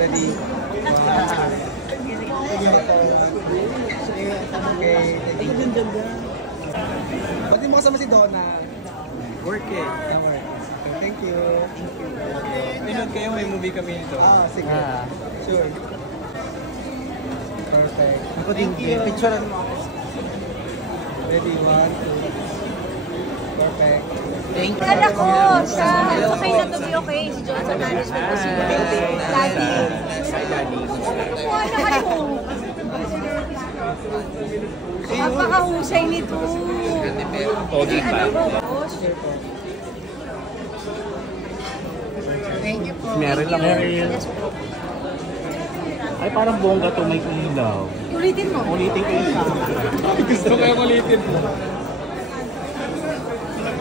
Ready? Okay. Ba't di mo kasama si Donna? Work eh. Thank you. Pinood kayo, may movie kami nito. Ah, sige. Sure. Perfect. Ako din. Picturean mo ako. Ready? 1, 2. Perfect. Thank you. Kala ko, siya. Okay na to be okay. Si John Fernandez ko po si Daddy. Hi, Daddy. Kuha na kayo. Napakahusay nito. Pogi pa. Thank you po. Meron lang. Ay, parang bongga to, may ilaw. Ulitin mo. Ulitin ko yung sama. Gusto ko yung ulitin mo.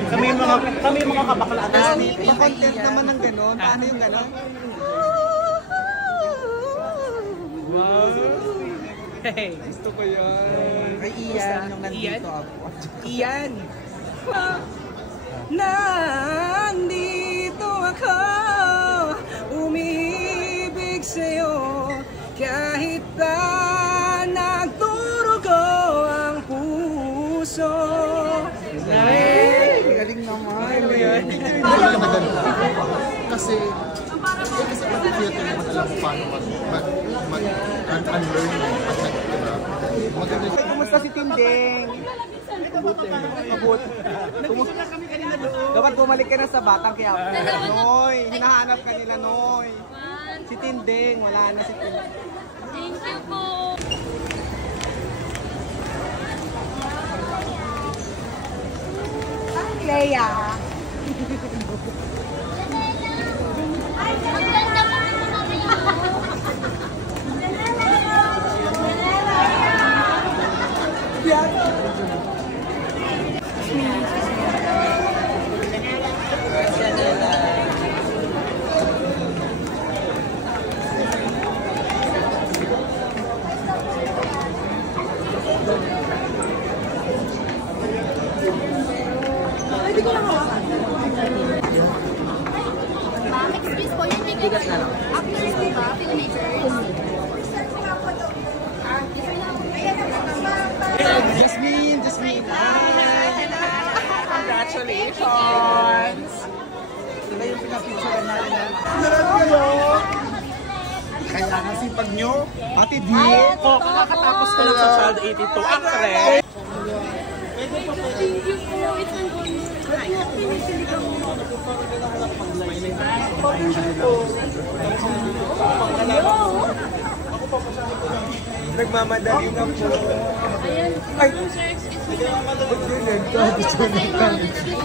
Kami mga kabaklaan. Pa-content naman ng gano'n. Paano yung gano'n? Wow! Hey! Gusto ko yan. Ay, Ian, yung nandito ako. Ian! Nandito ako, umibig sa'yo, kahit pa nagdurugo ang puso. Galing naman. Kasi pag-theater naman alam mo paano mag-unlearn yung diba? Kumusta si Tinding? Mabuti. Dapat bumalik ka na sa Batang Quiapo. Noy, hinahanap ka nila, Noy. Si Tinding, wala na si Tinding. Thank you po. Leia. Ma'am, excuse po, yung actors po ba? Filmmakers? Jasmine. Congratulations. Sila yung pinapicturean natin. Kaya nasipag nyo. Ate D. Kakatapos ko lang sa Child 82. Actress! Thank you po. It's ongoing. Nagmamadali na po. Ayan. Ay! Sir, excuse me.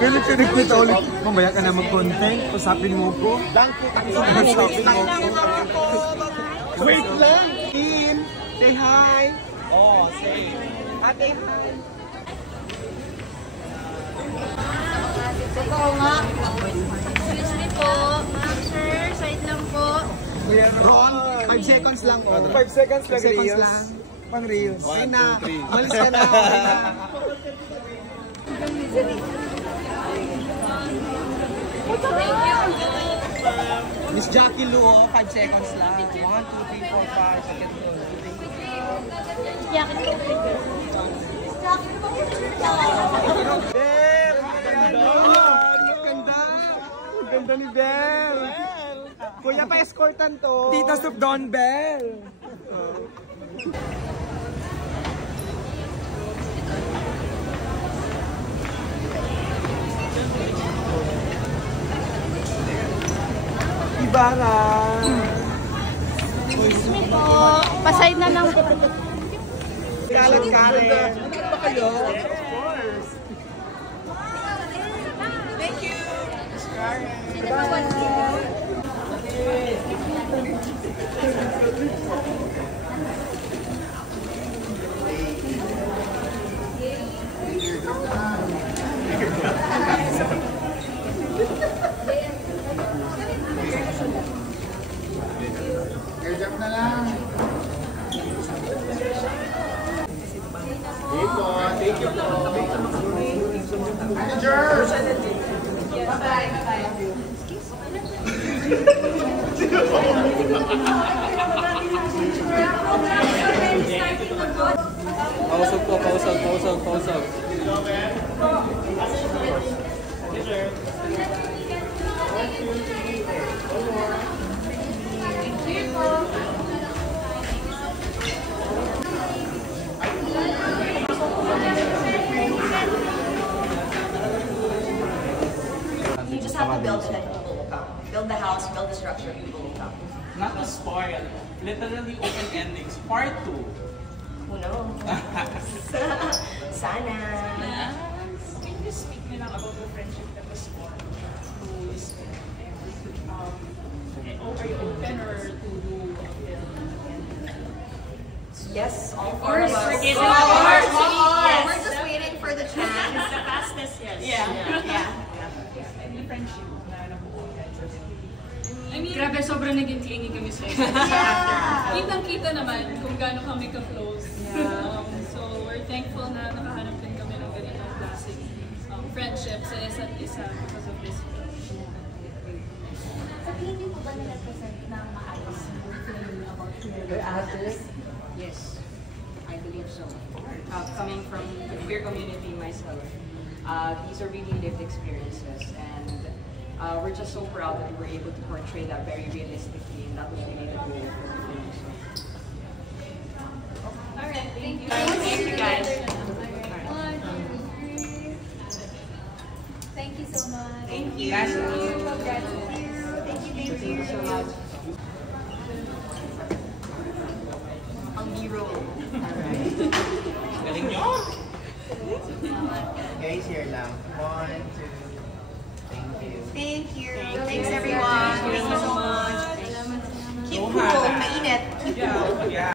Pinig kita ulit. Mamaya ka na mag-content. Usapin mo po. Usapin mo po. Wait lang! Team! Say hi! Oh, say. Ate, hi! Totoo nga. Excuse me po. Ma'am, sir, side lang po. Ron, 5 seconds lang po. 5 seconds lang. 5 seconds lang. Pang reels. Ay na. Malis ka na. Thank you. Miss Jackie Lu, 5 seconds lang. 1, 2, 3, 4, 5 seconds. Yakin po. Bel! Ang ganda! Ang ganda ni Bel! Kuya, pa-escortan to. Tita Soup Don Bel! Iba nga! Excuse me po. Paside na lang po. Kalat Karen! Magkano ba kayo? Of course! Thank you. Air na lang. Thank you po. Manager! Bye-bye. Pausog po, pausog. You just have to build it and people will come. Build the house, build the structure, people will come. Not to spoil, literally open endings, part 2. Who knows? Sana. Can you speak me lang about the friendship that was formed? Are you open or to do a film? Yes, all four of us. We're giving Of course. Yes. We're just waiting for the chance. The fastest, yes. Yeah. Any friendship na nabuo guys. I mean, grabe, sobrang naging clingy kami sa iyo. Kitang-kita naman kung gaano kami ka-close. So, we're thankful na nakahanap din kami ng ganitong klaseng friendship sa isa't isa because of this film. Sa tingin niyo po ba na-represent na maayos yung film about queer? Yes, I believe so. Coming from the queer community myself, these are really lived experiences, and we're just so proud that we were able to portray that very realistically, and that was really the goal of the film. So. Alright, thank you. Thank you guys. Thank you so much. Thank you. Congrats. Thank you so much. Ang hero. Alright. Galing nyo! Guys, here lang.